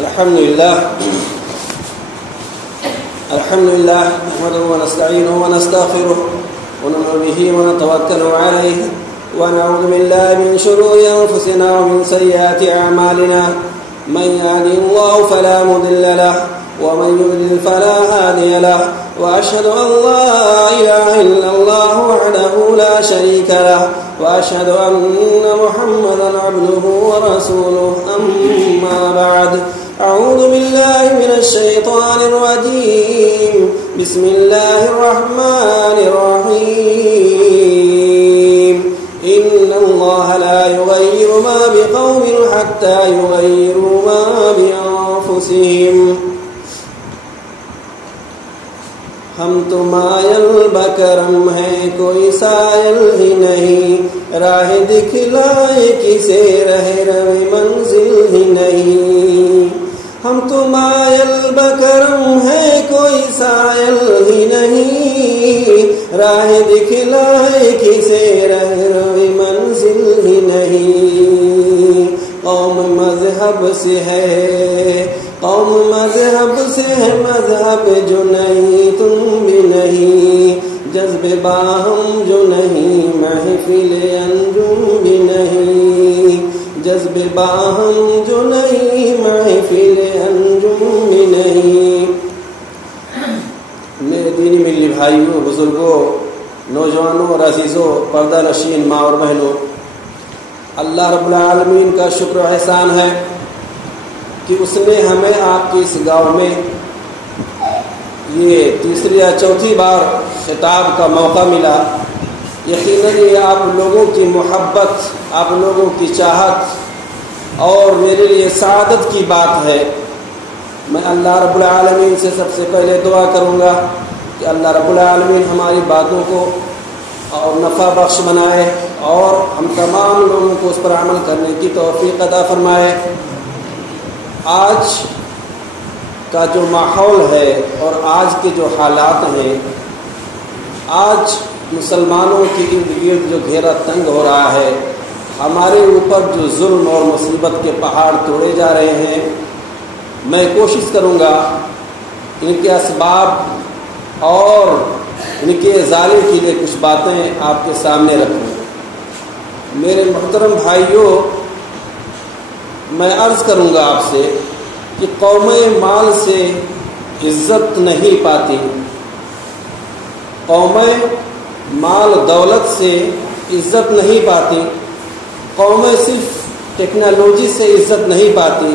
الحمد لله نحمده ونستعينه ونستغفره ونؤمن به ونتوكل عليه ونعوذ بالله من شرور أنفسنا ومن سيئات أعمالنا من يهده الله فلا مضل له ومن يضلل فلا هادي له وأشهد أن لا إله إلا الله وحده لا شريك له وأشهد أن محمدا عبده ورسوله أما بعد أعوذ بالله من الشيطان الرجيم بسم الله الرحمن الرحيم إن الله لا يغير ما بقوم حتى يغيروا ما بأنفسهم ہم تو مائل بکرم ہیں کوئی سائل ہی نہیں راہ دکھلائے کسے رہ روی منزل ہی نہیں ہم تو مائل بکرم ہیں کوئی سائل ہی نہیں راہ دکھلائے کسے رہ روی منزل ہی نہیں قوم مذہب سے ہے قوم مذہب سے ہے مذہب جو نہیں تم بھی نہیں جذب باہم جو نہیں محفل انجم بھی نہیں جذب باہم جو نہیں محفل انجم بھی نہیں میرے دینی ملی بھائیوں بزرگوں نوجوانوں اور عزیزوں پردہ نشین ماں اور بہنوں اللہ رب العالمین کا شکر و احسان ہے کہ اس نے ہمیں آپ کی اس گاؤں میں یہ تیسری یا چوتھی بار خطاب کا موقع ملا یقیناً یہ آپ لوگوں کی محبت آپ لوگوں کی چاہت اور میرے لیے سعادت کی بات ہے میں اللہ رب العالمین سے سب سے پہلے دعا کروں گا کہ اللہ رب العالمین ہماری باتوں کو اور نفع بخش بنائے اور ہم تمام لوگوں کو اس پر عمل کرنے کی توفیق عطا فرمائے آج کا جو ماحول ہے اور آج کے جو حالات ہیں آج مسلمانوں کی ارد گرد جو گھیرا تنگ ہو رہا ہے ہمارے اوپر جو ظلم اور مصیبت کے پہاڑ توڑے جا رہے ہیں میں کوشش کروں گا ان کے اسباب اور ان کے ازالے کے لیے کچھ باتیں آپ کے سامنے رکھوں میرے محترم بھائیوں میں عرض کروں گا آپ سے کہ قومیں مال سے عزت نہیں پاتی قومیں مال دولت سے عزت نہیں پاتی قومیں صرف ٹیکنالوجی سے عزت نہیں پاتی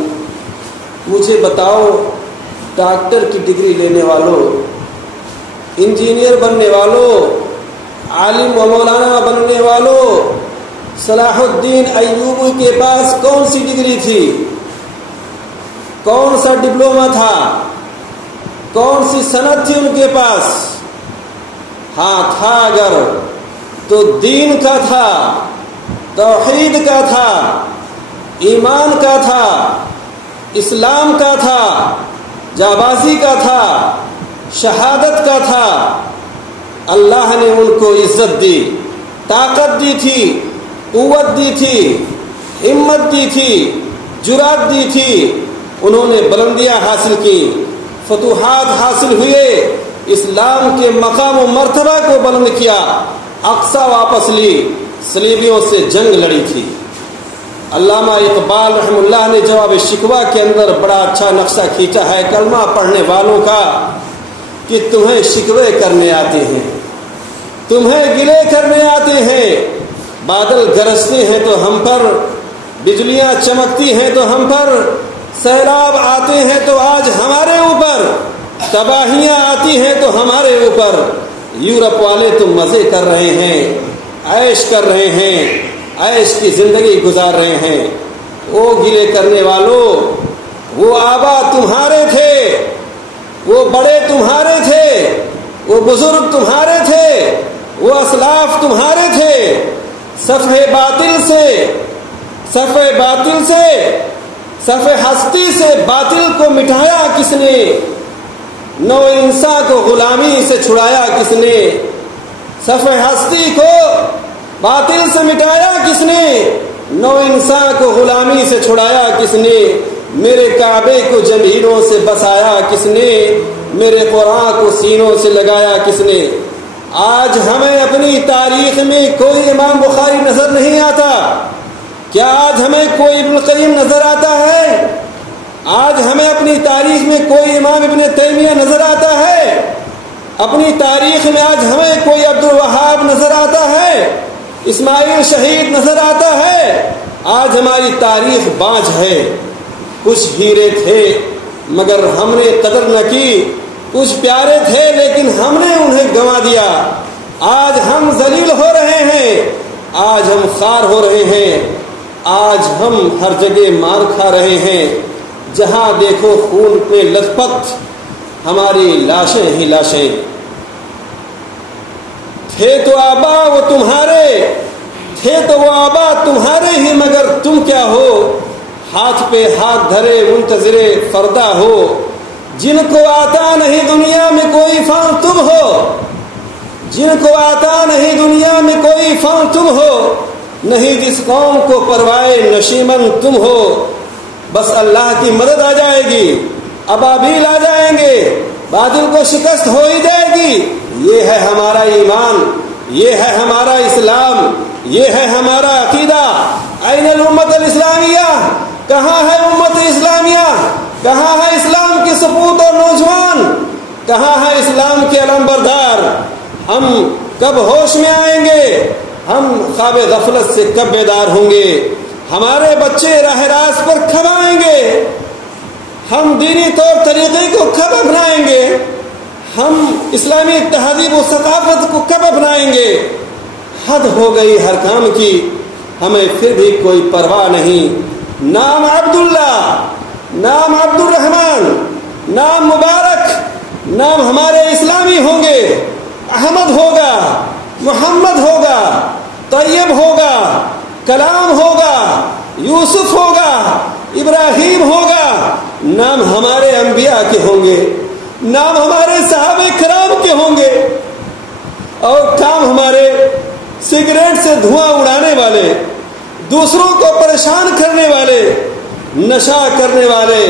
مجھے بتاؤ ڈاکٹر کی ڈگری لینے والوں انجینئر بننے والوں عالم و مولانا بننے والوں صلاح الدین ایوبی کے پاس کون سی ڈگری تھی کون سا ڈپلوما تھا کون سی سند تھی ان کے پاس ہاں تھا اگر تو دین کا تھا توحید کا تھا ایمان کا تھا اسلام کا تھا جانبازی کا تھا شہادت کا تھا اللہ نے ان کو عزت دی طاقت دی تھی قوت دی تھی ہمت دی تھی جرات دی تھی انہوں نے بلندیاں حاصل کی فتوحات حاصل ہوئے اسلام کے مقام و مرتبہ کو بلند کیا اقصی واپس لی صلیبیوں سے جنگ لڑی تھی علامہ اقبال رحم اللہ نے جواب شکوہ کے اندر بڑا اچھا نقشہ کھینچا ہے کلمہ پڑھنے والوں کا کہ تمہیں شکوے کرنے آتے ہیں تمہیں گلے کرنے آتے ہیں بادل گرجتے ہیں تو ہم پر بجلیاں چمکتی ہیں تو ہم پر سیلاب آتے ہیں تو آج ہمارے اوپر تباہیاں آتی ہیں تو ہمارے اوپر یورپ والے تو مزے کر رہے ہیں عیش کر رہے ہیں عیش کی زندگی گزار رہے ہیں وہ گلے کرنے والوں وہ آبا تمہارے تھے وہ بڑے تمہارے تھے وہ بزرگ تمہارے تھے وہ اسلاف تمہارے تھے صفحے باطل سے صفحے ہستی سے باطل کو مٹایا کس نے نو انسان کو غلامی سے چھڑایا کس نے صفحے ہستی کو باطل سے مٹایا کس نے نو انسان کو غلامی سے چھڑایا کس نے میرے کعبے کو جمیلوں سے بسایا کس نے؟ میرے قرآن کو سینوں سے لگایا کس نے؟ آج ہمیں اپنی تاریخ میں کوئی امام بخاری نظر نہیں آتا؟ کیا آج ہمیں کوئی ابن القیم نظر آتا ہے؟ آج ہمیں اپنی تاریخ میں کوئی امام ابن تیمیہ نظر آتا ہے؟ اپنی تاریخ میں آج ہمیں کوئی عبد الوہاب نظر آتا ہے؟ اسماعیل شہید نظر آتا ہے؟ آج ہماری تاریخ بانجھ ہے۔ کچھ ہیرے تھے مگر ہم نے قدر نہ کی، کچھ پیارے تھے لیکن ہم نے انہیں گنوا دیا۔ آج ہم ذلیل ہو رہے ہیں، آج ہم خوار ہو رہے ہیں، آج ہم ہر جگہ مار کھا رہے ہیں، جہاں دیکھو خون پہ لت پت ہماری لاشیں ہی لاشیں۔ تھے تو آبا وہ تمہارے، تھے تو وہ آبا تمہارے ہی، مگر تم کیا ہو؟ ہاتھ پہ ہاتھ دھرے منتظر فردا ہو، جن کو آتا نہیں دنیا میں کوئی فن تم ہو، جن کو آتا نہیں دنیا میں کوئی فن تم ہو، نہیں جس قوم کو پروائے نشیمن تم ہو۔ بس اللہ کی مدد آ جائے گی، ابابیل آ جائیں گے، بادل کو شکست ہو ہی جائے گی۔ یہ ہے ہمارا ایمان، یہ ہے ہمارا اسلام، یہ ہے ہمارا عقیدہ۔ این الامت الاسلامیہ؟ کہاں ہے امت اسلامیہ؟ کہاں ہے اسلام کے سپوت اور نوجوان؟ کہاں ہے اسلام کے علم بردار؟ ہم کب ہوش میں آئیں گے؟ ہم خواب غفلت سے کب بیدار ہوں گے؟ ہمارے بچے راہ راست پر کب آئیں گے؟ ہم دینی طور طریقے کو کب اپنائیں گے؟ ہم اسلامی تہذیب و ثقافت کو کب اپنائیں گے؟ حد ہو گئی ہر کام کی، ہمیں پھر بھی کوئی پرواہ نہیں۔ نام عبداللہ، نام عبد الرحمن، نام مبارک، نام ہمارے اسلامی ہوں گے۔ احمد ہوگا، محمد ہوگا، طیب ہوگا، کلام ہوگا، یوسف ہوگا، ابراہیم ہوگا۔ نام ہمارے انبیاء کے ہوں گے، نام ہمارے صحابہ کرام کے ہوں گے، اور کام ہمارے سگریٹ سے دھواں اڑانے والے، دوسروں کو پریشان کرنے والے، نشہ کرنے والے،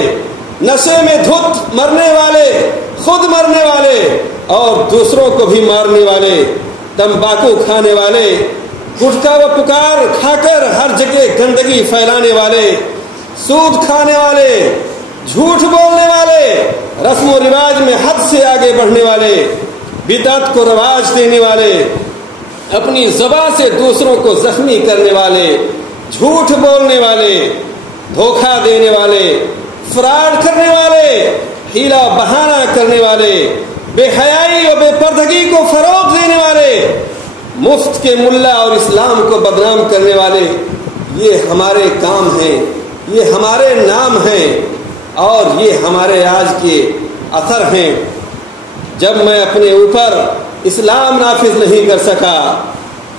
نشے میں دھت مرنے والے، خود مرنے والے اور دوسروں کو بھی مارنے والے، تمباکو کھانے والے، گٹکا و پکار کھا کر ہر جگہ گندگی پھیلانے والے، سود کھانے والے، جھوٹ بولنے والے، رسم و رواج میں حد سے آگے بڑھنے والے، بدعت کو رواج دینے والے، اپنی زبان سے دوسروں کو زخمی کرنے والے، جھوٹ بولنے والے، دھوکہ دینے والے، فراڈ کرنے والے، ہیلا بہانہ کرنے والے، بے حیائی اور بے پردگی کو فروغ دینے والے، مفت کے ملا اور اسلام کو بدنام کرنے والے، یہ ہمارے کام ہیں، یہ ہمارے نام ہیں اور یہ ہمارے آج کے اثر ہیں۔ جب میں اپنے اوپر اسلام نافذ نہیں کر سکا،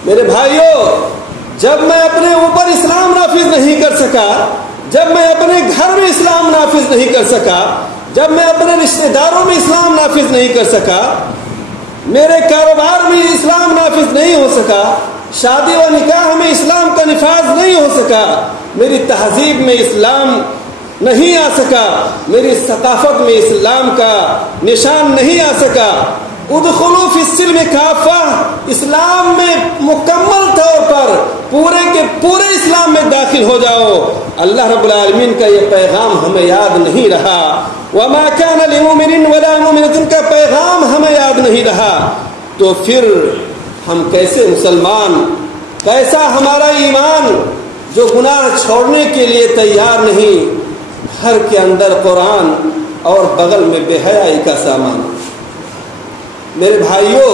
میرے بھائیوں، جب میں اپنے اوپر اسلام نافذ نہیں کر سکا، جب میں اپنے گھر میں اسلام نافذ نہیں کر سکا، جب میں اپنے رشتہ داروں میں اسلام نافذ نہیں کر سکا، میرے کاروبار میں اسلام نافذ نہیں ہو سکا، شادی و نکاح میں اسلام کا نفاذ نہیں ہو سکا، میری تہذیب میں اسلام نہیں آ سکا، میری ثقافت میں اسلام کا نشان نہیں آ سکا، ادخلوا فی السلم کافہ، اسلام میں مکمل طور پر پورے کے پورے اسلام میں داخل ہو جاؤ۔ اللہ رب العالمین کا یہ پیغام ہمیں یاد نہیں رہا، وما کان لمؤمن ولا مؤمنۃ کا پیغام ہمیں یاد نہیں رہا، تو پھر ہم کیسے مسلمان، کیسا ہمارا ایمان جو گناہ چھوڑنے کے لیے تیار نہیں، گھر کے اندر قرآن اور بغل میں بے حیائی کا سامان۔ میرے بھائیوں،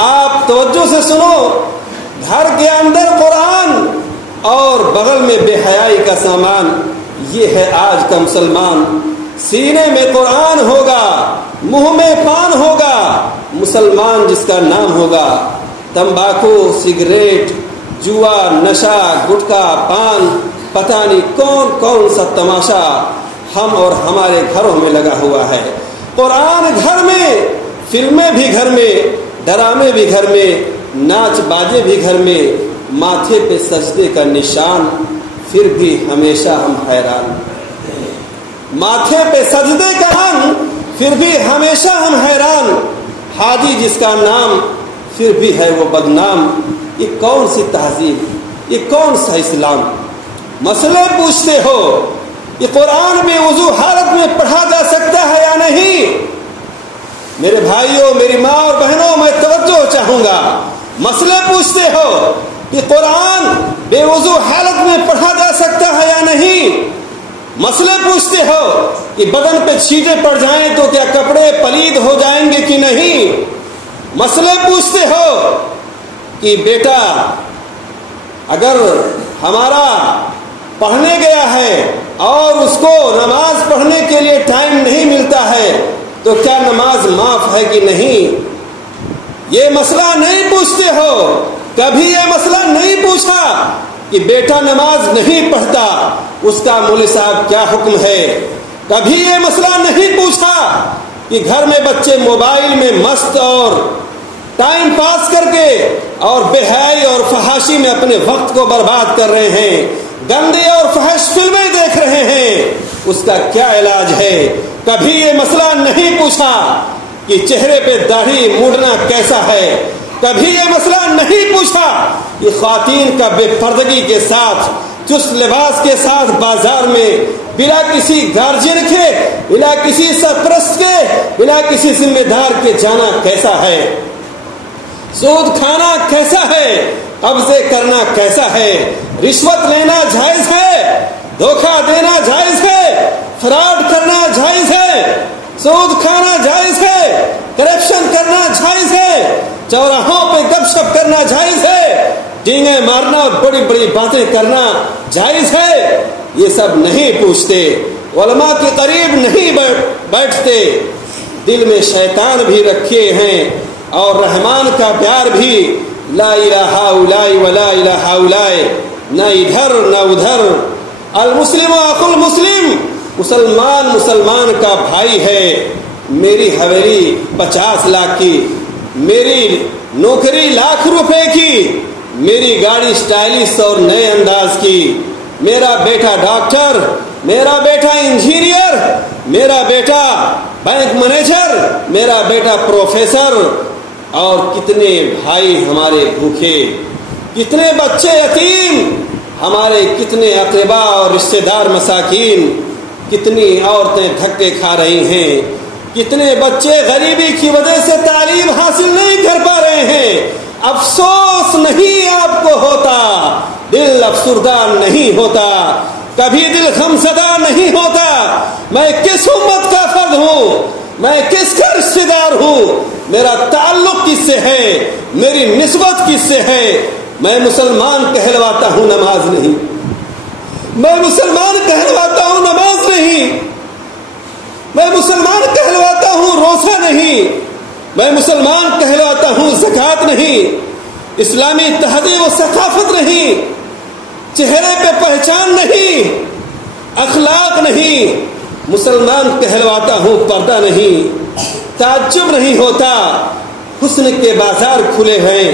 آپ توجہ سے سنو، گھر کے اندر قرآن اور بغل میں بے حیائی کا سامان، یہ ہے آج کا مسلمان۔ سینے میں قرآن ہوگا، منہ میں پان ہوگا، مسلمان جس کا نام ہوگا۔ تمباکو، سگریٹ، جوا، نشہ، گٹکا، پان، پتہ نہیں کون کون سا تماشا ہم اور ہمارے گھروں میں لگا ہوا ہے۔ قرآن گھر میں، فلمیں بھی گھر میں، ڈرامے بھی گھر میں، ناچ باجے بھی گھر میں، ماتھے پہ سجدے کا نشان، پھر بھی ہمیشہ ہم حیران۔ ماتھے پہ سجدے کا نام، پھر بھی ہمیشہ ہم حیران، ہادی جس کا نام پھر بھی ہے وہ بدنام۔ یہ کون سی تہذیب، یہ کون سا اسلام؟ مسئلے پوچھتے ہو، یہ قرآن میں وضو حالت میں پڑھا جا سکتا ہے یا نہیں؟ میرے بھائیوں، میری ماں اور بہنوں، میں توجہ چاہوں گا۔ مسئلے پوچھتے ہو کہ قرآن بے وضو حالت میں پڑھا جا سکتا ہے یا نہیں؟ مسئلے پوچھتے ہو کہ بدن پہ چھینٹے پڑ جائیں تو کیا کپڑے پلید ہو جائیں گے کہ نہیں؟ مسئلے پوچھتے ہو کہ بیٹا اگر ہمارا پڑھنے گیا ہے اور اس کو نماز پڑھنے کے لیے ٹائم نہیں ملتا ہے تو کیا نماز معاف ہے کہ نہیں؟ یہ مسئلہ نہیں پوچھتے ہو، کبھی یہ مسئلہ نہیں پوچھا کہ بیٹا نماز نہیں پڑھتا، اس کا مولوی صاحب کیا حکم ہے؟ کبھی یہ مسئلہ نہیں پوچھا کہ گھر میں بچے موبائل میں مست اور ٹائم پاس کر کے اور بے حیائی اور فحاشی میں اپنے وقت کو برباد کر رہے ہیں، گندی اور فحش فلمیں دیکھ رہے ہیں، اس کا کیا علاج ہے؟ کبھی یہ مسئلہ نہیں پوچھا کہ چہرے پہ داڑھی موڑنا کیسا ہے؟ کبھی یہ مسئلہ نہیں پوچھا کہ خواتین کا بے پردگی کے ساتھ، چست لباس کے ساتھ بازار میں بلا کسی گارجین کے، بلا کسی سرپرست کے، بلا کسی ذمہ دار کے جانا کیسا ہے؟ سود کھانا کیسا ہے؟ قبضے کرنا کیسا ہے؟ رشوت لینا جائز ہے؟ دھوکہ دینا جائز ہے؟ فراڈ کرنا جائز ہے؟ سود کھانا جائز ہے؟ کرپشن کرنا جائز ہے؟ چوراہوں پہ گپ شپ کرنا جائز ہے؟ ڈینگے مارنا اور بڑی بڑی باتیں کرنا جائز ہے؟ یہ سب نہیں پوچھتے، علماء کے قریب نہیں بیٹھتے، دل میں شیطان بھی رکھے ہیں اور رحمان کا پیار بھی، لا الہ الا ولا الہ الا، نہ ادھر نہ ادھر۔ المسلم اخو المسلم، مسلمان مسلمان کا بھائی ہے۔ میری حویلی 50 لاکھ کی، میری نوکری لاکھ روپے کی، میری گاڑی سٹائلش اور نئے انداز کی، میرا بیٹا ڈاکٹر، میرا بیٹا انجینئر، میرا بیٹا بینک مینیجر، میرا بیٹا پروفیسر، اور کتنے بھائی ہمارے بھوکے، کتنے بچے یتیم، ہمارے کتنے اقربا اور رشتہ دار مساکین، کتنی عورتیں دھکے کھا رہی ہیں، کتنے بچے غریبی کی وجہ سے تعلیم حاصل نہیں کر پا رہے ہیں۔ افسوس نہیں آپ کو ہوتا، دل افسردہ نہیں ہوتا، کبھی دل غمزدہ نہیں ہوتا۔ میں کس امت کا فرد ہوں، میں کس کا رشتہ دار ہوں، میرا تعلق کس سے ہے، میری نسبت کس سے ہے؟ میں مسلمان کہلواتا ہوں، نماز نہیں۔ میں مسلمان کہلواتا ہوں، نماز نہیں۔ میں مسلمان کہلواتا ہوں، روزہ نہیں۔ میں مسلمان کہلواتا ہوں، زکوٰۃ نہیں، اسلامی تہذیب و ثقافت نہیں، چہرے پہ پہچان نہیں، اخلاق نہیں۔ مسلمان کہلواتا ہوں، پردہ نہیں۔ تعجب نہیں ہوتا، حسن کے بازار کھلے ہیں،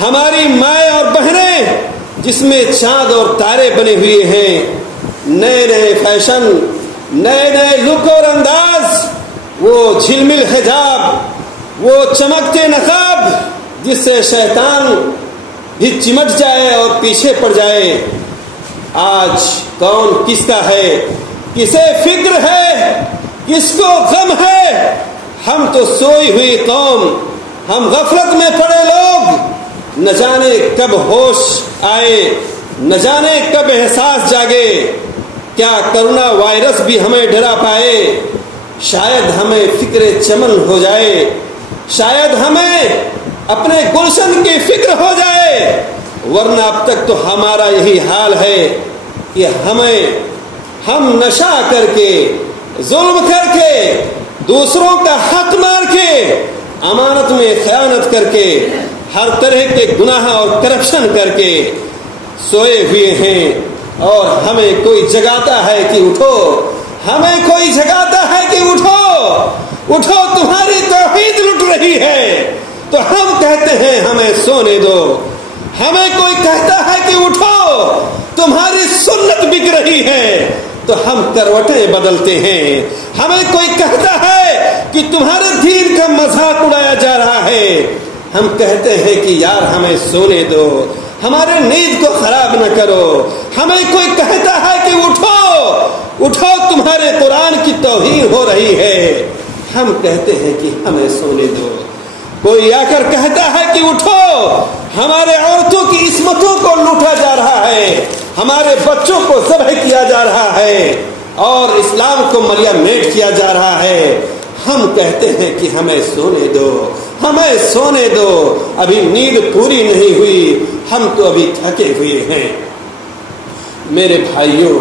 ہماری مائیں اور بہنیں جس میں چاند اور تارے بنے ہوئے ہیں، نئے نئے فیشن، نئے نئے لک اور انداز، وہ جھلمل حجاب، وہ چمکتے نقاب جس سے شیطان بھی چمٹ جائے اور پیچھے پڑ جائے۔ آج کون کس کا ہے، کسے فکر ہے، کس کو غم ہے؟ ہم تو سوئی ہوئی قوم، ہم غفلت میں پڑے لوگ، نہ جانے کب ہوش آئے، نہ جانے کب احساس جاگے۔ کیا کرونا وائرس بھی ہمیں ڈرا پائے؟ شاید ہمیں فکر چمن ہو جائے، شاید ہمیں اپنے گلشن کی فکر ہو جائے، ورنہ اب تک تو ہمارا یہی حال ہے کہ ہم نشہ کر کے، ظلم کر کے، دوسروں کا حق مار کے، امانت میں خیانت کر کے، ہر طرح کے گناہ اور کرپشن کر کے سوئے ہوئے ہیں، اور ہمیں کوئی جگاتا ہے کہ اٹھو، ہمیں کوئی جگاتا ہے کہ اٹھو اٹھو، تمہاری توحید لٹ رہی ہے تو ہم کہتے ہیں ہمیں سونے دو۔ ہمیں کوئی کہتا ہے کہ اٹھو، تمہاری سنت بک رہی ہے تو ہم کروٹیں بدلتے ہیں. ہمیں کوئی کہتا ہے کہ تمہارے دین کا مذاق اڑایا جا رہا ہے, ہم کہتے ہیں کہ یار ہمیں سونے دو, ہمارے نیند کو خراب نہ کرو. ہمیں کوئی کہتا ہے کہ اٹھو اٹھو تمہارے قرآن کی توہین ہو رہی ہے, ہم کہتے ہیں کہ ہمیں سونے دو. کوئی آ کر کہتا ہے کہ اٹھو ہمارے عورتوں کی عصمتوں کو لوٹا جا رہا ہے, ہمارے بچوں کو ذبح کیا جا رہا ہے اور اسلام کو ملیا میٹ کیا جا رہا ہے, ہم کہتے ہیں کہ ہمیں سونے دو ہمیں سونے دو. ابھی نیند پوری نہیں ہوئی, ہم تو ابھی تھکے ہوئے ہیں. میرے بھائیوں,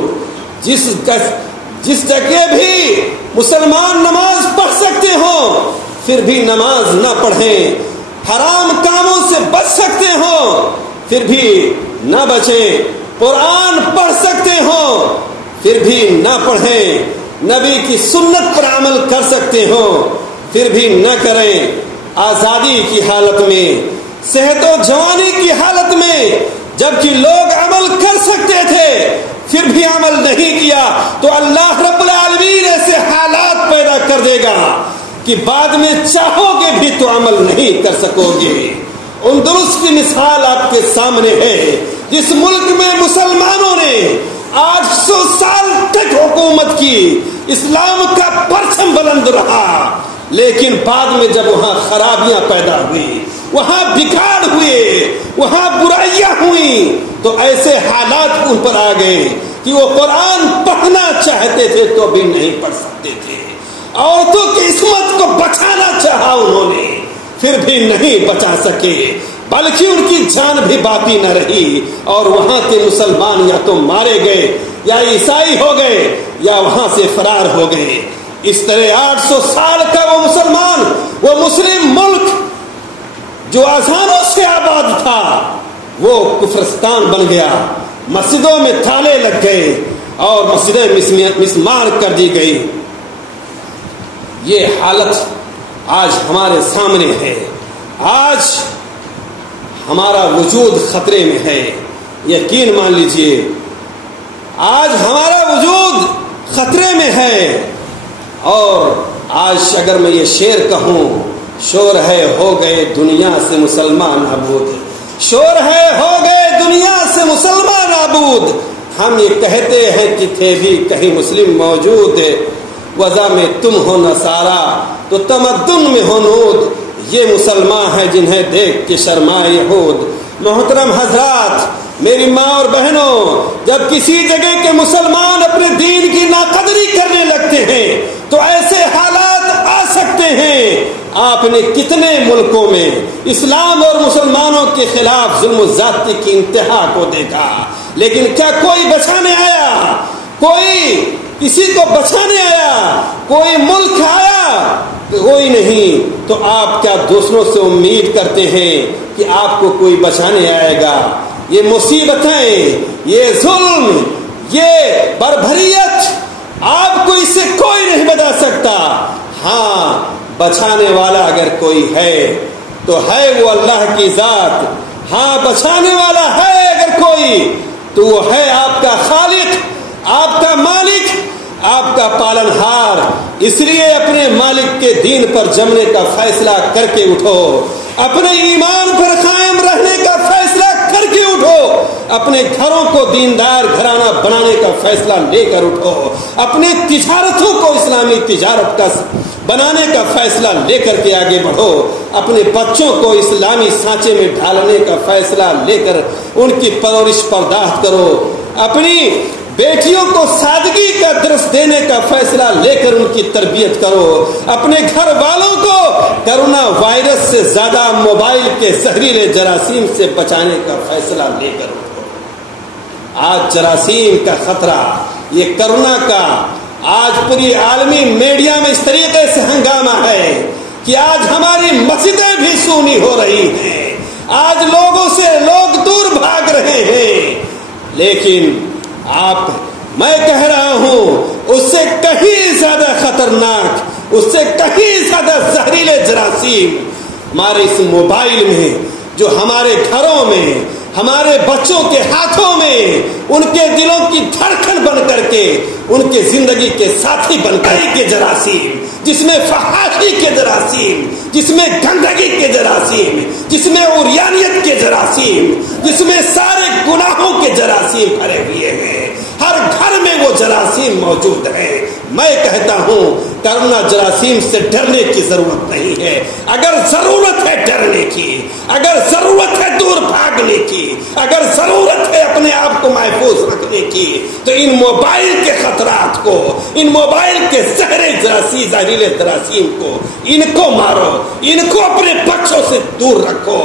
جس جگہ بھی مسلمان نماز پڑھ سکتے ہو پھر بھی نماز نہ پڑھیں, حرام کاموں سے بچ سکتے ہو پھر بھی نہ بچیں, قرآن پڑھ سکتے ہو پھر بھی نہ پڑھیں, نبی کی سنت پر عمل کر سکتے ہو پھر بھی نہ کریں. آزادی کی حالت میں, صحت و جوانی کی حالت میں جبکہ لوگ عمل کر سکتے تھے پھر بھی عمل نہیں کیا تو اللہ رب العالمین ایسے حالات پیدا کر دے گا کہ بعد میں چاہو گے بھی تو عمل نہیں کر سکو گے. اندلس کی مثال آپ کے سامنے ہے, جس ملک میں مسلمانوں نے 800 سال تک حکومت کی, اسلام کا پرچم بلند رہا, لیکن بعد میں جب وہاں خرابیاں پیدا ہوئی, وہاں بگاڑ ہوئے, وہاں برائیاں ہوئی تو ایسے حالات ان پر آ گئے کہ وہ قرآن پڑھنا چاہتے تھے تو بھی نہیں پڑھ سکتے تھے. عورتوں کی عصمت کو بچانا چاہا انہوں نے پھر بھی نہیں بچا سکے, بلکہ ان کی جان بھی باقی نہ رہی اور وہاں کے مسلمان یا تو مارے گئے یا عیسائی ہو گئے یا وہاں سے فرار ہو گئے. اس طرح 800 سال کا وہ مسلمان, وہ مسلم ملک جو اذانوں سے آباد تھا وہ کفرستان بن گیا, مسجدوں میں تالے لگ گئے اور مسجدیں مسمار کر دی گئی. یہ حالت آج ہمارے سامنے ہے, آج ہمارا وجود خطرے میں ہے. یقین مان لیجئے آج ہمارا وجود خطرے میں ہے. اور آج اگر میں یہ شعر کہوں, شور ہے ہو گئے دنیا سے مسلمان نابود, شور ہے ہو گئے دنیا سے مسلمان نابود. ہم یہ کہتے ہیں کہ تھے بھی کہیں مسلم موجود, وضع میں تم ہو نصارا تو تمدن میں ہو نود, یہ مسلمان ہیں جنہیں دیکھ کے شرمائے یہود. محترم حضرات, میری ماں اور بہنوں, جب کسی جگہ کے مسلمان اپنے دین کی ناقدری کرنے لگتے ہیں تو ایسے حالات آ سکتے ہیں. آپ نے کتنے ملکوں میں اسلام اور مسلمانوں کے خلاف ظلم و زیادتی کی انتہا کو دیکھا, لیکن کیا کوئی بچانے آیا؟ کوئی کسی کو بچانے آیا؟ کوئی ملک آیا؟ کوئی نہیں. تو آپ کیا دوسروں سے امید کرتے ہیں کہ آپ کو کوئی بچانے آئے گا؟ یہ مصیبتیں, یہ ظلم, یہ بربریت آپ کو اس سے کوئی نہیں بچا سکتا. ہاں, بچانے والا اگر کوئی ہے تو ہے وہ اللہ کی ذات. ہاں, بچانے والا ہے اگر کوئی تو وہ ہے آپ کا خالق, آپ کا مالک, آپ کا پالنہار. اس لیے اپنے مالک کے دین پر جمنے کا فیصلہ کر کے اٹھو, اپنے ایمان پر قائم رہنے کا فیصلہ کر کے اٹھو, اپنے گھروں کو دیندار گھرانہ بنانے کا فیصلہ لے کر اٹھو, اپنی تجارتوں کو اسلامی تجارت کا بنانے کا فیصلہ لے کر کے آگے بڑھو, اپنے بچوں کو اسلامی سانچے میں ڈھالنے کا فیصلہ لے کر ان کی پرورش برداشت کرو, اپنی بیٹیوں کو سادگی کا درس دینے کا فیصلہ لے کر ان کی تربیت کرو, اپنے گھر والوں کو کرونا وائرس سے زیادہ موبائل کے زہریلے جراثیم سے بچانے کا فیصلہ لے کر اٹھو. آج جراثیم کا خطرہ, یہ کرونا کا, آج پوری عالمی میڈیا میں اس طریقے سے ہنگامہ ہے کہ آج ہماری مسجدیں بھی سونی ہو رہی ہیں, آج لوگوں سے لوگ دور بھاگ رہے ہیں. لیکن میں کہہ رہا ہوں اس سے کہیں زیادہ خطرناک, اس سے کہیں زیادہ زہریلے جراثیم ہمارے اس موبائل میں, جو ہمارے گھروں میں, ہمارے بچوں کے ہاتھوں میں ان کے دلوں کی دھڑکن بن کر کے ان کے زندگی کے ساتھی بن کر کے جراثیم، جس میں فحاشی کے جراثیم، جس میں گندگی کے جراثیم، جس میں عریانیت کے جراثیم، جس میں سارے گناہوں کے جراثیم بھرے ہوئے ہیں، ہر گھر میں وہ جراثیم موجود ہیں۔ میں کہتا ہوں کرونا جراثیم سے ڈرنے کی ضرورت نہیں ہے۔ اگر ضرورت ہے ڈرنے کی، اگر ضرورت ہے دور بھاگنے کی، اگر ضرورت ہے اپنے آپ کو محفوظ رکھنے کی، تو ان موبائل کے خطرات کو، ان موبائل کے زہریلے جراثیم کو، ان کو مارو، ان کو اپنے بچوں سے دور رکھو۔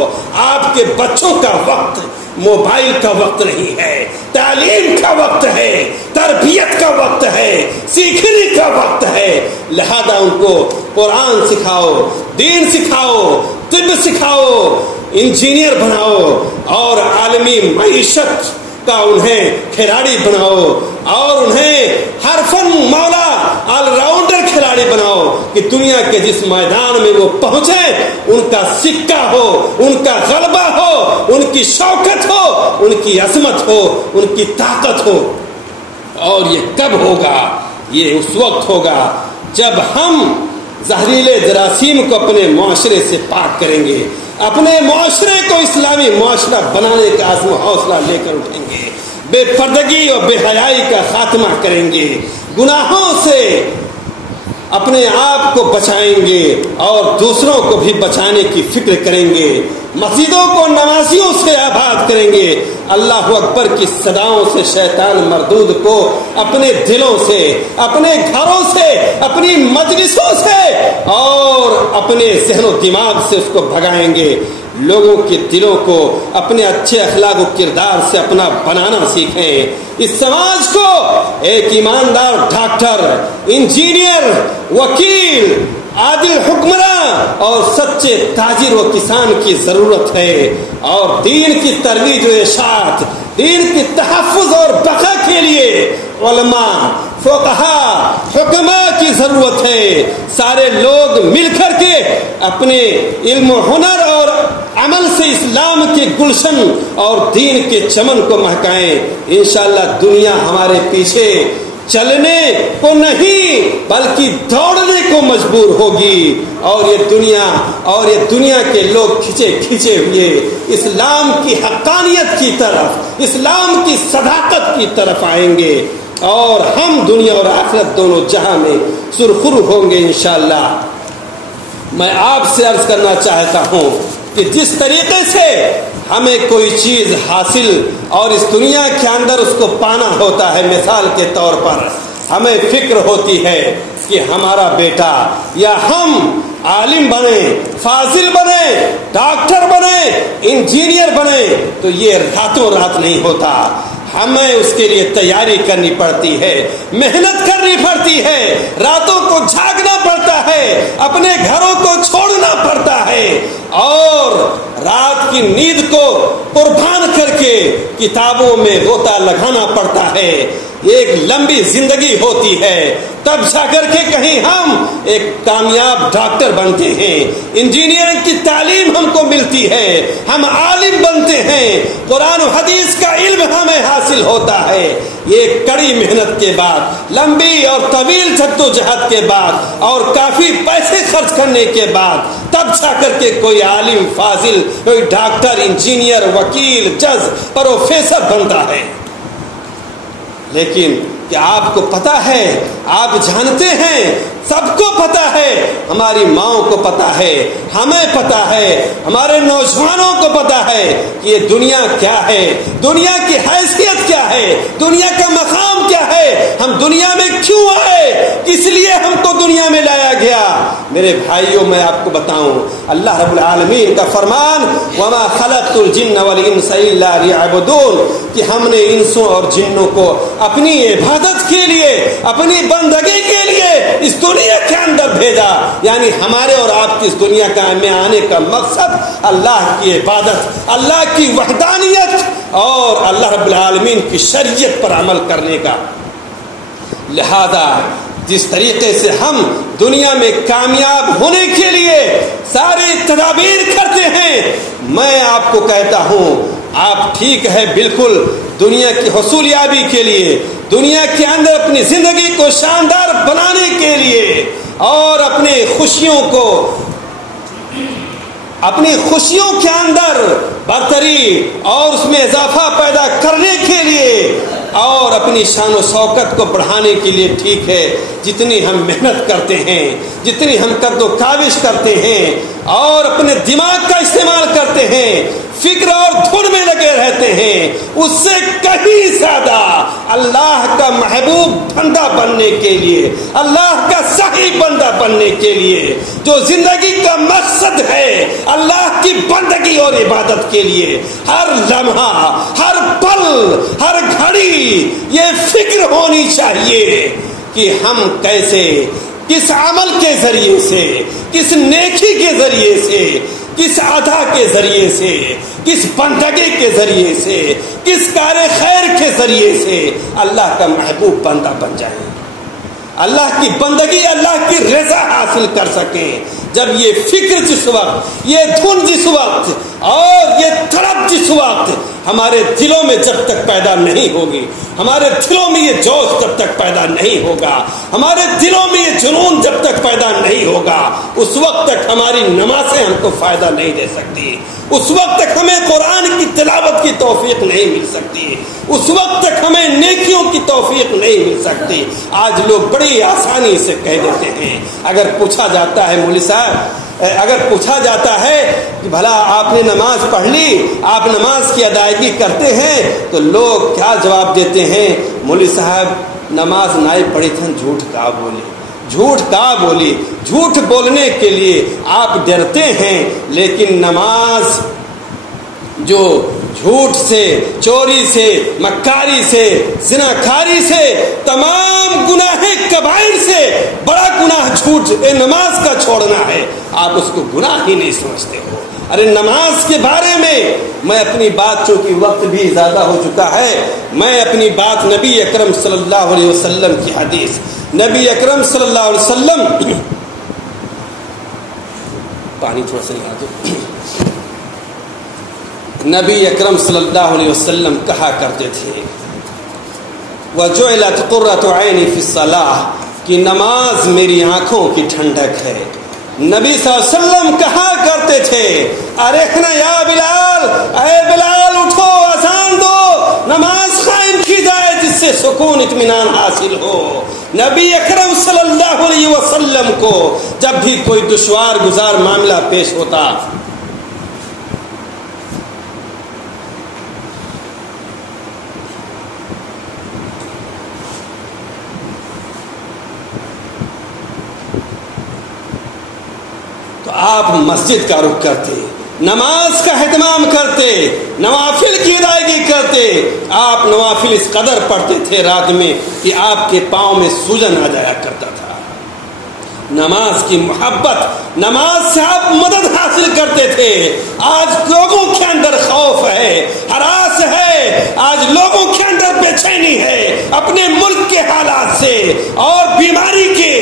آپ کے بچوں کا وقت موبائل کا وقت نہیں ہے، تعلیم کا وقت ہے، تربیت کا وقت ہے، سیکھنے کا وقت ہے۔ لہذا ان کو قرآن سکھاؤ، دین سکھاؤ، طب سکھاؤ، انجینئر بناؤ اور عالمی معیشت کا انہیں کھلاڑی بناؤ اور انہیں ہر فن مولا آل راؤنڈر کھلاڑی بناؤ کہ دنیا کے جس میدان میں وہ پہنچے ان کا سکہ ہو، ان کا غلبہ ہو، ان کی شوکت ہو، ان کی عظمت ہو، ان کی طاقت ہو۔ اور یہ کب ہوگا؟ یہ اس وقت ہوگا جب ہم زہریلے جراثیم کو اپنے معاشرے سے پاک کریں گے، اپنے معاشرے کو اسلامی معاشرہ بنانے کا عزم و حوصلہ لے کر اٹھیں گے، بے پردگی اور بے حیائی کا خاتمہ کریں گے، گناہوں سے اپنے آپ کو بچائیں گے اور دوسروں کو بھی بچانے کی فکر کریں گے، مسجدوں کو نمازیوں سے آباد کریں گے، اللہ اکبر کی صداؤں سے شیطان مردود کو اپنے دلوں سے، اپنے گھروں سے، اپنی مجلسوں سے اور اپنے ذہن و دماغ سے اس کو بھگائیں گے۔ لوگوں کے دلوں کو اپنے اچھے اخلاق و کردار سے اپنا بنانا سیکھیں۔ اس سماج کو ایک ایماندار ڈاکٹر، انجینئر، وکیل، عادل حکمراں اور سچے تاجر و کسان کی ضرورت ہے، اور دین کی ترویج و اشاعت، دین کی تحفظ اور بقا کے لیے علماء، فقہاء، حکماء کی ضرورت ہے۔ سارے لوگ مل کر کے اپنے علم و ہنر اور عمل سے اسلام کے گلشن اور دین کے چمن کو مہکائیں۔ انشاءاللہ دنیا ہمارے پیچھے چلنے کو نہیں بلکہ دوڑنے کو مجبور ہوگی، اور یہ دنیا کے لوگ کھچے ہوئے اسلام کی حقانیت کی طرف، اسلام کی صداقت کی طرف آئیں گے، اور ہم دنیا اور آخرت دونوں جہاں میں سرخرو ہوں گے انشاءاللہ۔ میں آپ سے عرض کرنا چاہتا ہوں کہ جس طریقے سے ہمیں کوئی چیز حاصل اور اس دنیا کے اندر اس کو پانا ہوتا ہے، مثال کے طور پر ہمیں فکر ہوتی ہے کہ ہمارا بیٹا یا ہم عالم بنے، فاضل بنے، ڈاکٹر بنے، انجینئر بنے، تو یہ راتوں رات نہیں ہوتا۔ ہمیں اس کے لیے تیاری کرنی پڑتی ہے، محنت کرنی پڑتی ہے، راتوں کو جھاگنا پڑتا ہے، اپنے گھروں کو چھوڑنا پڑتا ہے، اور رات کی نیند کو قربان کر کے کتابوں میں غوطہ لگانا پڑتا ہے۔ ایک لمبی زندگی ہوتی ہے، تب جا کر کے کہیں ہم ایک کامیاب ڈاکٹر بنتے ہیں، انجینئرنگ کی تعلیم ہم کو ملتی ہے، ہم عالم بنتے ہیں، قرآن و حدیث کا علم ہمیں حاصل ہوتا ہے۔ یہ کڑی محنت کے بعد، لمبی اور طویل جدوجہد کے بعد اور کافی پیسے خرچ کرنے کے بعد تب جا کر کے کوئی عالم، فاضل، کوئی ڈاکٹر، انجینئر، وکیل، جج، پروفیسر بنتا ہے۔ لیکن کیا آپ کو پتا ہے، آپ جانتے ہیں، سب کو پتا ہے، ہماری ماؤں کو پتا ہے، ہمیں پتا ہے، ہمارے نوجوانوں کو پتا ہے کہ یہ دنیا کیا ہے، دنیا کی حیثیت کیا ہے، دنیا کا مقام کیا ہے، ہم دنیا میں کیوں آئے، کس لیے ہم کو دنیا میں لایا گیا۔ میرے بھائیوں، میں آپ کو بتاؤں، اللہ رب العالمین کا فرمان وَمَا خَلَقْتُ الْجِنَّ وَالْإِنسَ إِلَّا لِيَعْبُدُونَ، کہ ہم نے انسوں اور جنوں کو اپنی عبادت کے لیے، اپنی بندگی کے لیے اس دنیا کے اندر بھیجا۔ یعنی ہمارے اور آپ کی اس دنیا میں آنے کا مقصد اللہ کی عبادت، اللہ کی وحدانیت اور اللہ رب العالمین کی شریعت پر عمل کرنے کا۔ لہذا جس طریقے سے ہم دنیا میں کامیاب ہونے کے لیے ساری تدابیر کرتے ہیں، میں آپ کو کہتا ہوں آپ ٹھیک ہے بالکل دنیا کی حصولیابی کے لیے، دنیا کے اندر اپنی زندگی کو شاندار بنانے کے لیے اور اپنی خوشیوں کے اندر برتری اور اس میں اضافہ پیدا کرنے کے لیے اور اپنی شان و شوکت کو بڑھانے کے لیے ٹھیک ہے جتنی ہم محنت کرتے ہیں، جتنی ہم قد و کاوش کرتے ہیں اور اپنے دماغ کا استعمال کرتے ہیں، فکر اور دھن میں لگے رہتے ہیں، اس سے کہیں زیادہ اللہ کا محبوب بندہ بننے کے لیے، اللہ کا صحیح بندہ بننے کے لیے، جو زندگی کا مقصد ہے اللہ کی بندگی اور عبادت کے لیے، ہر لمحہ، ہر پل، ہر گھڑی یہ فکر ہونی چاہیے کہ ہم کیسے، کس عمل کے ذریعے سے، کس نیکی کے ذریعے سے، کس ادا کے ذریعے سے، کس بندگی کے ذریعے سے، کس کار خیر کے ذریعے سے اللہ کا محبوب بندہ بن جائے، اللہ کی بندگی، اللہ کی رضا حاصل کر سکیں۔ جب یہ فکر جس وقت، یہ دھن جس وقت اور یہ طلب جس وقت ہمارے دلوں میں جب تک پیدا نہیں ہوگی، ہمارے دلوں میں یہ جوش جب تک پیدا نہیں ہوگا، ہمارے دلوں میں یہ جنون جب تک پیدا نہیں ہوگا، اس وقت تک ہماری نمازیں ہم کو فائدہ نہیں دے سکتی، اس وقت تک ہمیں قرآن کی تلاوت کی توفیق نہیں مل سکتی، اس وقت تک ہمیں نیکیوں کی توفیق نہیں مل سکتی۔ آج لوگ بڑی آسانی سے کہہ دیتے ہیں، اگر پوچھا جاتا ہے مولوی صاحب، اگر پوچھا جاتا ہے کہ بھلا آپ نے نماز پڑھ لی، آپ نماز کی ادائیگی کرتے ہیں، تو لوگ کیا جواب دیتے ہیں؟ مولوی صاحب نماز نہیں پڑھی تھی، جھوٹ کا بولے، جھوٹ کا بولی۔ جھوٹ بولنے کے لیے آپ ڈرتے ہیں، لیکن نماز جو جھوٹ سے، چوری سے، مکاری سے، زناکاری سے، تمام گناہ کبائر سے بڑا گناہ جھوٹ نماز کا چھوڑنا ہے، آپ اس کو گناہ ہی نہیں سمجھتے ہو۔ ارے نماز کے بارے میں اپنی بات، چونکہ وقت بھی زیادہ ہو چکا ہے، میں اپنی بات نبی اکرم صلی اللہ علیہ وسلم کی حدیث، نبی اکرم صلی اللہ علیہ وسلم، پانی تھوڑا سا نکال دو، نبی اکرم صلی اللہ علیہ وسلم کہا کرتے تھے وَجُعِلَتْ قُرَّةُ عَيْنِي فِي الصَّلَاةِ، کہ نماز میری آنکھوں کی ٹھنڈک ہے۔ نبی صلی اللہ علیہ وسلم کہا کرتے تھے ارحنا یا بلال، اے بلال اٹھو، اذان دو، نماز قائم کی جائے جس سے سکون اطمینان حاصل ہو۔ نبی اکرم صلی اللہ علیہ وسلم کو جب بھی کوئی دشوار گزار معاملہ پیش ہوتا، آپ مسجد کا رخ کرتے، نماز کا اہتمام کرتے، نوافل کی ادائیگی کرتے۔ آپ نوافل اس قدر پڑھتے تھے رات میں کہ آپ کے پاؤں میں سوجن آ جایا کرتا تھا۔ نماز کی محبت، نماز سے آپ مدد حاصل کرتے تھے۔ آج لوگوں کے اندر خوف ہے، ہراس ہے، آج لوگوں کے اندر بے چینی ہے اپنے ملک کے حالات سے اور بیماری کے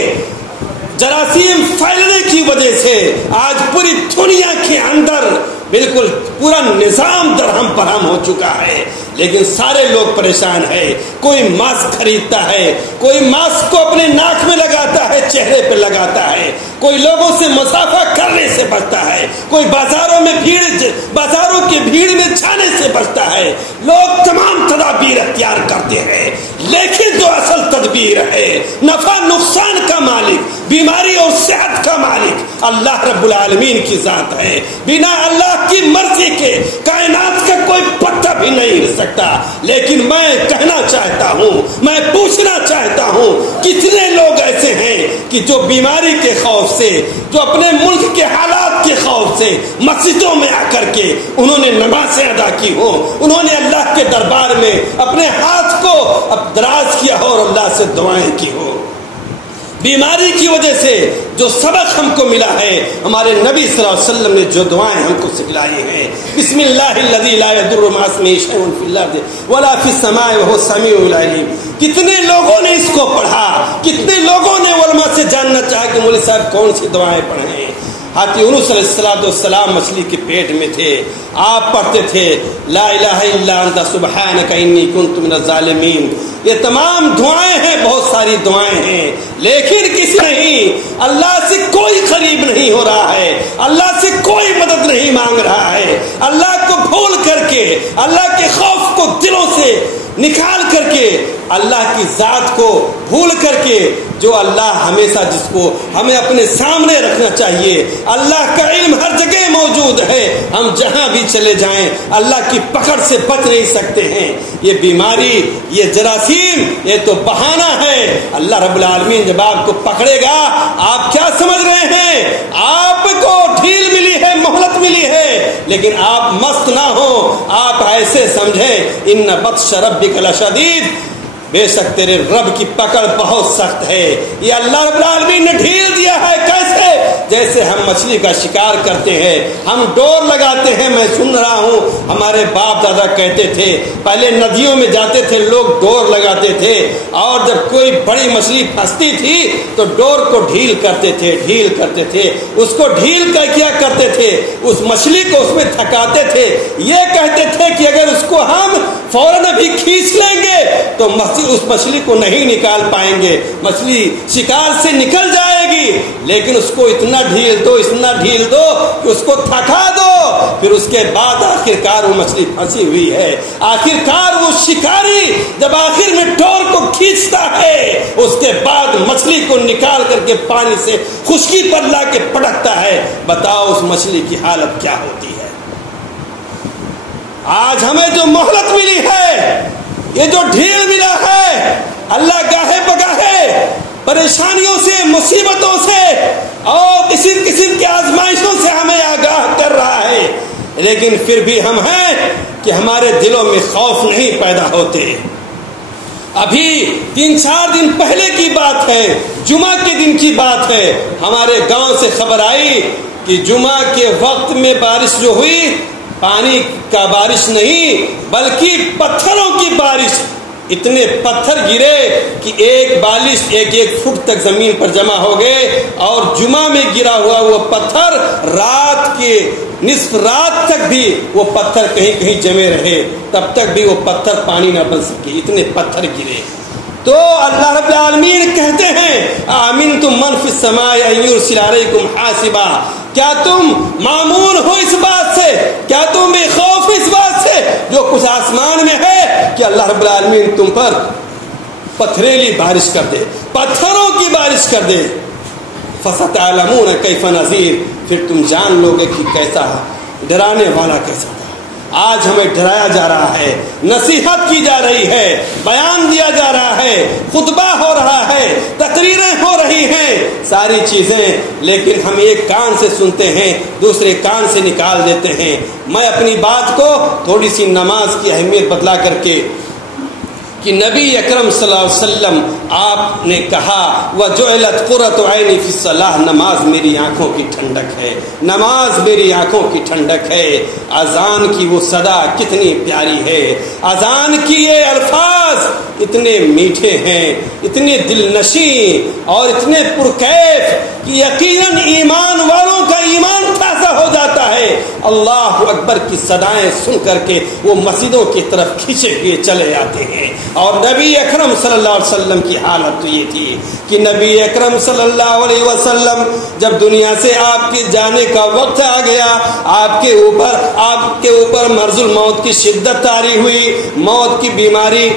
جراثیم پھیلنے کی وجہ سے۔ آج پوری دنیا کے اندر بالکل پورا نظام درہم برہم ہو چکا ہے، لیکن سارے لوگ پریشان ہیں۔ کوئی ماسک خریدتا ہے، کوئی ماسک کو اپنے ناک میں لگاتا ہے، چہرے پہ لگاتا ہے، کوئی لوگوں سے مسافہ کرنے سے بچتا ہے، کوئی بازاروں کی بھیڑ میں جانے سے بچتا ہے۔ لوگ تمام تدابیر اختیار کرتے ہیں، لیکن جو اصل تدبیر ہے، نفع نقصان کا مالک، بیماری اور صحت کا مالک اللہ رب العالمین کی ذات ہے۔ بنا اللہ کی مرضی کے کائنات کا کوئی پتا بھی نہیں ہل سکتا۔ لیکن میں کہنا چاہتا ہوں، میں پوچھنا چاہتا ہوں، کتنے لوگ ایسے ہیں کہ جو بیماری کے خوف سے، جو اپنے ملک کے حالات کے خوف سے مسجدوں میں آ کر کے انہوں نے نمازیں ادا کی ہو، انہوں نے اللہ کے دربار میں اپنے ہاتھ کو دراز کیا ہو اور اللہ سے دعائیں کی ہو۔ بیماری کی وجہ سے جو سبق ہم کو ملا ہے، ہمارے نبی صلی اللہ علیہ وسلم نے جو دعائیں ہم کو سکھلائی ہیں، بسم اللہ الذی لا یضر مع اسمہ شیء فی الارض ولا فی السماء وهو السمیع العلیم۔ کتنے لوگوں نے اس کو پڑھا، کتنے لوگوں نے علماء سے جاننا چاہا کہ مولوی صاحب کون سی دعائیں پڑھیں۔ حضرت یونس علیہ السلام مچھلی کے پیٹ میں تھے. آپ پڑھتے تھے لا الہ الا انت سبحانک انی کنت من الظالمین. یہ تمام دعائیں ہیں, بہت ساری دعائیں ہیں, لیکن کسی نہیں, اللہ سے کوئی قریب نہیں ہو رہا ہے, اللہ سے کوئی مدد نہیں مانگ رہا ہے. اللہ کو بھول کر کے, اللہ کے خوف کو دلوں سے نکال کر کے, اللہ کی ذات کو بھول کر کے, جو اللہ ہمیشہ جس کو ہمیں اپنے سامنے رکھنا چاہیے. اللہ کا علم ہر جگہ موجود ہے, ہم جہاں بھی چلے جائیں اللہ کی پکڑ سے بچ نہیں سکتے ہیں. یہ بیماری, یہ جراثیم, یہ تو بہانہ ہے. اللہ رب العالمین جب آپ کو پکڑے گا, آپ کیا سمجھ رہے ہیں؟ آپ کو ڈھیل ملی ہے, مہلت ملی ہے, لیکن آپ مست نہ ہو. آپ ایسے سمجھیں ان بطش ربک لشدید, بے شک تیرے رب کی پکڑ بہت سخت ہے. یہ اللہ رب العالمین نے ڈھیل دیا ہے. کیسے؟ جیسے ہم مچھلی کا شکار کرتے ہیں, ہم ڈور لگاتے ہیں. میں سن رہا ہوں ہمارے باپ دادا کہتے تھے پہلے ندیوں میں جاتے تھے لوگ, ڈور لگاتے تھے, اور جب کوئی بڑی مچھلی پھنستی تھی تو ڈور کو ڈھیل کرتے تھے, ڈھیل کرتے تھے. اس کو ڈھیل کر کیا کرتے تھے؟ اس مچھلی کو اس میں تھکاتے تھے. یہ کہتے تھے کہ اگر اس کو ہم فوراً ابھی کھینچ لیں گے تو اس مچھلی کو نہیں نکال پائیں گے, مچھلی شکار سے نکل جائے گی. لیکن اس کو اتنا ڈھیل دو, اتنا ڈھیل دو کہ اس کو تھکا دو, پھر اس کے بعد آخرکار وہ مچھلی پھنسی ہوئی ہے. آخرکار وہ شکاری جب آخر میں ڈور کو کھینچتا ہے, اس کے بعد مچھلی کو نکال کر کے پانی سے خشکی پر لا کے پٹکتا ہے. بتاؤ اس مچھلی کی حالت کیا ہوتی ہے. آج ہمیں جو مہلت ملی ہے, یہ جو ڈھیل ملا ہے, اللہ گاہے بگاہے پریشانیوں سے, مصیبتوں سے اور کسی قسم کی آزمائشوں سے ہمیں آگاہ کر رہا ہے, لیکن پھر بھی ہم ہیں کہ ہمارے دلوں میں خوف نہیں پیدا ہوتے. ابھی 3-4 دن پہلے کی بات ہے, جمعہ کے دن کی بات ہے, ہمارے گاؤں سے خبر آئی کہ جمعہ کے وقت میں بارش جو ہوئی, پانی کا بارش نہیں بلکہ پتھروں کی بارش. اتنے پتھر گرے کہ ایک بالش 1 فٹ تک زمین پر جمع ہو گئے, اور جمعہ میں گرا ہوا وہ پتھر رات کے نصف رات تک بھی وہ پتھر کہیں کہیں جمے رہے, تب تک بھی وہ پتھر پانی نہ بن سکے, اتنے پتھر گرے. تو اللہ رب العالمین کہتے ہیں آمنتم من فی السماء ان یرسل علیکم حاسبا, کیا تم مامون ہو اس بات سے, کیا تم بے خوف اس بات سے جو کچھ آسمان میں ہے کہ اللہ رب العالمین تم پر پتھریلی بارش کر دے, پتھروں کی بارش کر دے. فستعلمون کیف نذیر, پھر تم جان لو گے کہ کیسا ڈرانے والا کیسا تھا. آج ہمیں ڈرایا جا رہا ہے, نصیحت کی جا رہی ہے, بیان دیا جا رہا ہے, خطبہ ہو رہا ہے, تقریریں ہو رہی ہیں, ساری چیزیں, لیکن ہم ایک کان سے سنتے ہیں دوسرے کان سے نکال دیتے ہیں. میں اپنی بات کو تھوڑی سی نماز کی اہمیت بتلا کر کے کہ نبی اکرم صلی اللہ علیہ وسلم آپ نے کہا وَجُعِلَتْ قُرَّةُ عَيْنِي فِي الصَّلَاةِ, نماز میری آنکھوں کی ٹھنڈک ہے, نماز میری آنکھوں کی ٹھنڈک ہے. اذان کی وہ صدا کتنی پیاری ہے, اذان کی یہ الفاظ اتنے میٹھے ہیں, اتنے دل نشیں اور اتنے پرکیف کہ یقیناً ایمان والوں کا ایمان تازہ ہو جاتا ہے. اللہ اکبر کی صدائیں سن کر کے وہ مسجدوں کی طرف کھینچے ہوئے چلے آتے ہیں. اور نبی اکرم صلی اللہ علیہ وسلم کی حالت تو یہ تھی کہ نبی اکرم صلی اللہ علیہ وسلم جب دنیا سے آپ کے جانے کا وقت آ گیا, آپ کے اوپر مرض الموت کی شدت طاری ہوئی, موت کی بیماری,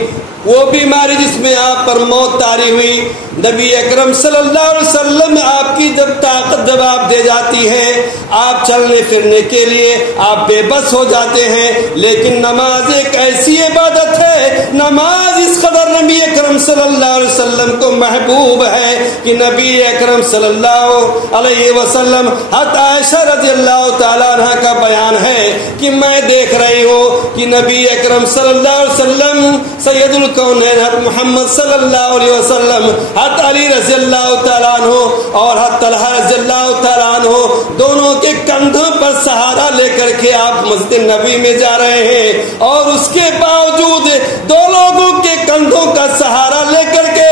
وہ بیماری جس میں آپ پر موت طاری ہوئی. نبی اکرم صلی اللہ علیہ وسلم آپ کی جب طاقت جواب دے جاتی ہے, آپ چلنے پھرنے کے لیے آپ بے بس ہو جاتے ہیں, لیکن نماز ایک ایسی عبادت ہے, نماز اس قدر نبی اکرم صلی اللہ علیہ وسلم کو محبوب ہے کہ نبی اکرم صلی اللہ علیہ وسلم حضرت عائشہ رضی اللہ تعالیٰ عنہ کا بیان ہے کہ میں دیکھ رہی ہوں کہ نبی اکرم صلی اللہ علیہ وسلم سید الکونین محمد صلی اللہ علیہ وسلم حضرت علی رضی اللہ تعالیٰ عنہ اور حضرت طلحہ رضی اللہ تعالیٰ عنہ دونوں کے کندھوں پر سہارا لے کر کے آپ مسجد نبی میں جا رہے ہیں, اور اس کے باوجود دو لوگوں کے کندھوں کا سہارا لے کر کے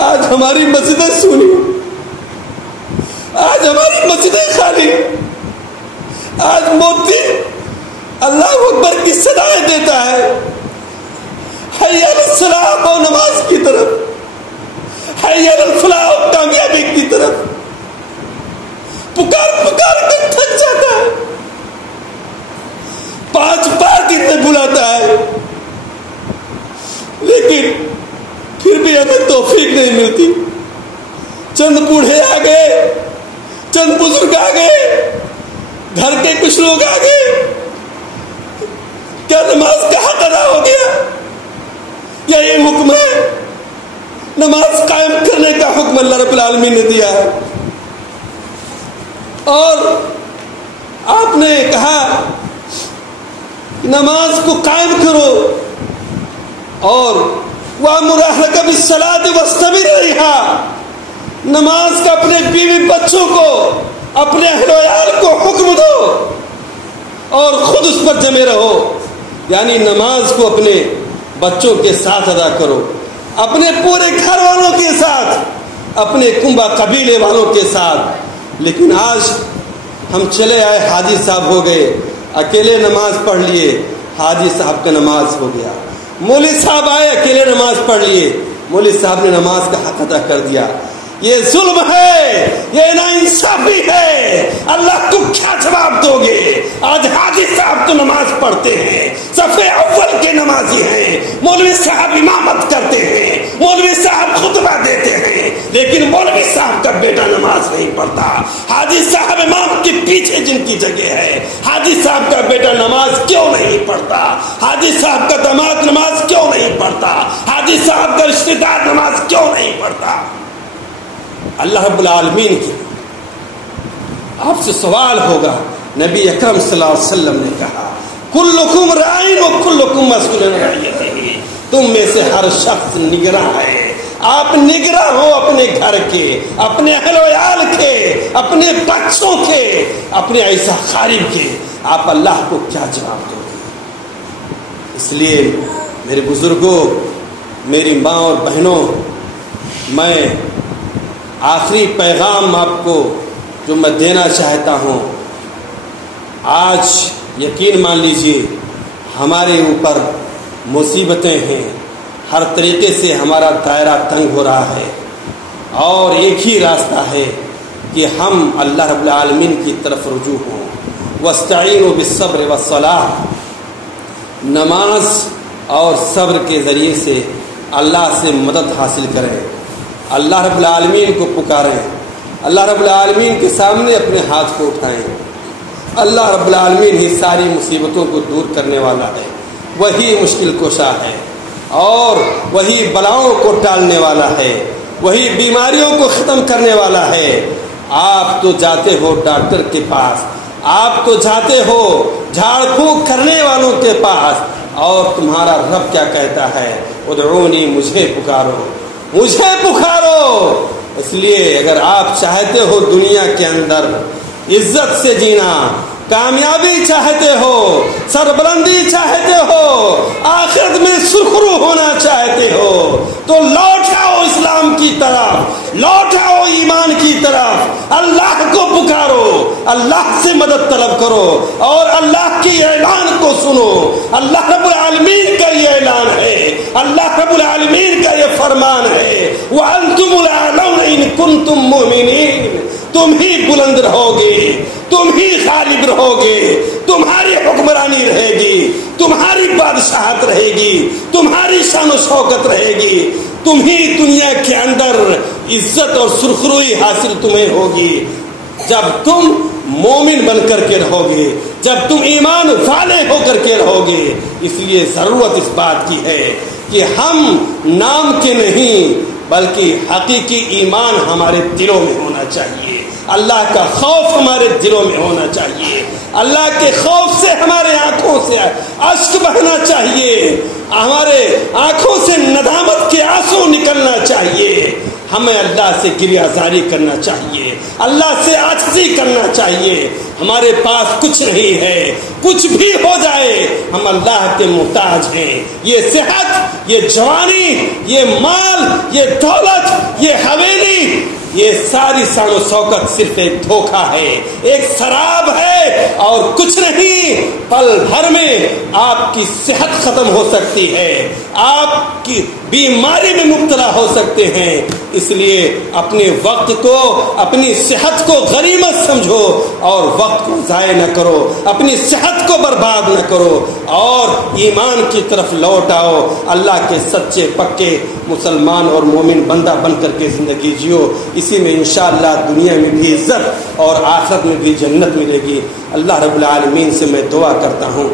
آج ہماری مسجدیں سونی، آج ہماری مسجدیں خالی، آج موتی اللہ اکبر کی صدائیں دیتا ہے، حی علی الصلاۃ اور نماز کی طرف، حی علی الفلاح اور کامیابی کی طرف پکار پکار کر تھک جاتا ہے، 5 بار دن میں بلاتا ہے، لیکن پھر بھی ہمیں توفیق نہیں ملتی۔ چند بوڑھے آ گئے، چند بزرگ آ گئے، گھر کے کچھ لوگ آ گئے، کیا نماز کا حق ادا ہو گیا؟ یا یہ حکم ہے؟ نماز قائم کرنے کا حکم اللہ رب العالمین نے دیا ہے، اور آپ نے کہا نماز کو قائم کرو، اور وَأْمُرْ أَهْلَكَ بِالصَّلَاةِ وَاسْتَبِرْ عَلَيْهَا، نماز کا اپنے بیوی بچوں کو، اپنے اہل و عیال کو حکم دو اور خود اس پر جمے رہو۔ یعنی نماز کو اپنے بچوں کے ساتھ ادا کرو، اپنے پورے گھر والوں کے ساتھ، اپنے کنبہ قبیلے والوں کے ساتھ۔ لیکن آج ہم چلے آئے، حاجی صاحب ہو گئے، اکیلے نماز پڑھ لیے، حاجی صاحب کا نماز ہو گیا۔ مولوی صاحب آئے، اکیلے نماز پڑھ لیے، مولوی صاحب نے نماز کا حق ادا کر دیا۔ یہ ظلم ہے، یہ ناانصافی ہے، اللہ کو کیا جواب دو گے؟ آج حاجی صاحب تو نماز پڑھتے ہیں، صف اول کے نمازی ہیں، مولوی صاحب امامت کرتے ہیں، مولوی صاحب خطبہ دیتے ہیں، لیکن مولوی صاحب کا بیٹا نماز نہیں پڑھتا۔ حاجی صاحب امام کے پیچھے جن کی جگہ ہے، حاجی صاحب کا بیٹا نماز کیوں نہیں پڑھتا؟ حاجی صاحب کا داماد نماز کیوں نہیں پڑھتا؟ حاجی صاحب کا رشتہ دار نماز کیوں نہیں پڑھتا؟ اللہ رب العالمین کی آپ سے سوال ہوگا۔ نبی اکرم صلی اللہ علیہ وسلم نے کہا کلکم راعٍ وکلکم مسئول عن رعیتہ، تم میں سے ہر شخص نگراں ہے، آپ نگراں ہو اپنے گھر کے، اپنے اہل و عیال کے، اپنے بچوں کے، اپنے ایسا خارب کے، آپ اللہ کو کیا جواب دو گے؟ اس لیے میرے بزرگوں، میری ماں اور بہنوں، میں آخری پیغام آپ کو جو میں دینا چاہتا ہوں، آج یقین مان لیجئے ہمارے اوپر مصیبتیں ہیں، ہر طریقے سے ہمارا دائرہ تنگ ہو رہا ہے، اور ایک ہی راستہ ہے کہ ہم اللہ رب العالمین کی طرف رجوع ہوں۔ وَاسْتَعِينُوا بِالصَّبْرِ وَالصَّلَاةِ، نماز اور صبر کے ذریعے سے اللہ سے مدد حاصل کریں، اللہ رب العالمین کو پکاریں، اللہ رب العالمین کے سامنے اپنے ہاتھ کو اٹھائیں۔ اللہ رب العالمین ہی ساری مصیبتوں کو دور کرنے والا ہے، وہی مشکل کشا ہے، اور وہی بلاؤں کو ٹالنے والا ہے، وہی بیماریوں کو ختم کرنے والا ہے۔ آپ تو جاتے ہو ڈاکٹر کے پاس، آپ تو جاتے ہو جھاڑ پھونک کرنے والوں کے پاس، اور تمہارا رب کیا کہتا ہے؟ ادعونی، مجھے پکارو، مجھے پکارو۔ اس لیے اگر آپ چاہتے ہو دنیا کے اندر عزت سے جینا، کامیابی چاہتے ہو، سربلندی چاہتے ہو، آخرت میں سرخرو ہونا چاہتے ہو، تو لوٹ آؤ اسلام کی طرف، لوٹ آؤ ایمان کی طرف، اللہ کو پکارو، اللہ سے مدد طلب کرو، اور اللہ کے اعلان کو سنو۔ اللہ رب العالمین کا یہ اعلان ہے، اللہ رب العالمین کا یہ فرمان ہے، وَأَنْتُمُ الْأَعْلَوْنَ إِن كُنتُم مُؤْمِنِينَ، تم ہی بلند رہو گے، تم ہی غالب رہو گے، تمہاری حکمرانی رہے گی، تمہاری بادشاہت رہے گی، تمہاری شان و شوکت رہے گی، تم ہی دنیا کے اندر عزت اور سرخروئی حاصل تمہیں ہوگی جب تم مومن بن کر کے رہو گے، جب تم ایمان والے ہو کر کے رہو گے۔ اس لیے ضرورت اس بات کی ہے کہ ہم نام کے نہیں بلکہ حقیقی ایمان ہمارے دلوں میں ہونا چاہیے، اللہ کا خوف ہمارے دلوں میں ہونا چاہیے، اللہ کے خوف سے ہمارے آنکھوں سے اشک بہنا چاہیے، ہمارے آنکھوں سے ندامت کے آنسو نکلنا چاہیے۔ ہمیں اللہ سے گریہ زاری کرنا چاہیے، اللہ سے عاجزی کرنا چاہیے۔ ہمارے پاس کچھ نہیں ہے، کچھ بھی ہو جائے ہم اللہ کے محتاج ہیں۔ یہ صحت، یہ جوانی، یہ مال، یہ دولت، یہ حویلی، یہ ساری شان و شوکت صرف ایک دھوکہ ہے، ایک شراب ہے اور کچھ نہیں۔ پل بھر میں آپ کی صحت ختم ہو سکتی ہے، آپ کی بیماری میں مبتلا ہو سکتے ہیں۔ اس لیے اپنے وقت کو، اپنی صحت کو غنیمت سمجھو اور وقت کو ضائع نہ کرو، اپنی صحت کو برباد نہ کرو اور ایمان کی طرف لوٹ آؤ۔ اللہ کے سچے پکے مسلمان اور مومن بندہ بن کر کے زندگی جیو، اسی میں انشاءاللہ دنیا میں بھی عزت اور آخرت میں بھی جنت ملے گی۔ اللہ رب العالمین سے میں دعا کرتا ہوں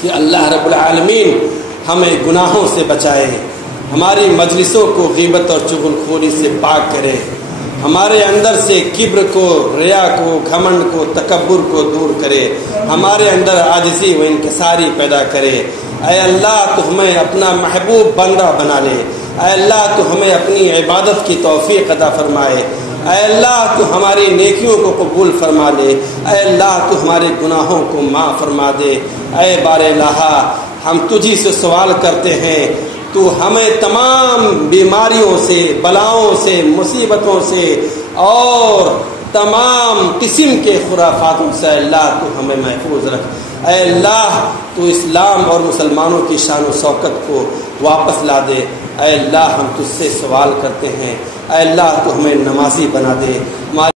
کہ اللہ رب العالمین ہمیں گناہوں سے بچائے، ہماری مجلسوں کو غیبت اور چغل خوری سے پاک کرے، ہمارے اندر سے کبر کو، ریا کو، گھمنڈ کو، تکبر کو دور کرے، ہمارے اندر عاجزی و انکساری پیدا کرے۔ اے اللہ تو ہمیں اپنا محبوب بندہ بنا لے، اے اللہ تو ہمیں اپنی عبادت کی توفیق عطا فرمائے، اے اللہ تو ہماری نیکیوں کو قبول فرما لے، اے اللہ تو ہمارے گناہوں کو معاف فرما دے۔ اے بار الہ، ہم تجھی سے سوال کرتے ہیں، تو ہمیں تمام بیماریوں سے، بلاؤں سے، مصیبتوں سے اور تمام قسم کے خرافاتوں سے اللہ تو ہمیں محفوظ رکھ۔ اے اللہ تو اسلام اور مسلمانوں کی شان و شوکت کو واپس لا دے۔ اے اللہ ہم تجھ سے سوال کرتے ہیں، اے اللہ تو ہمیں نمازی بنا دے۔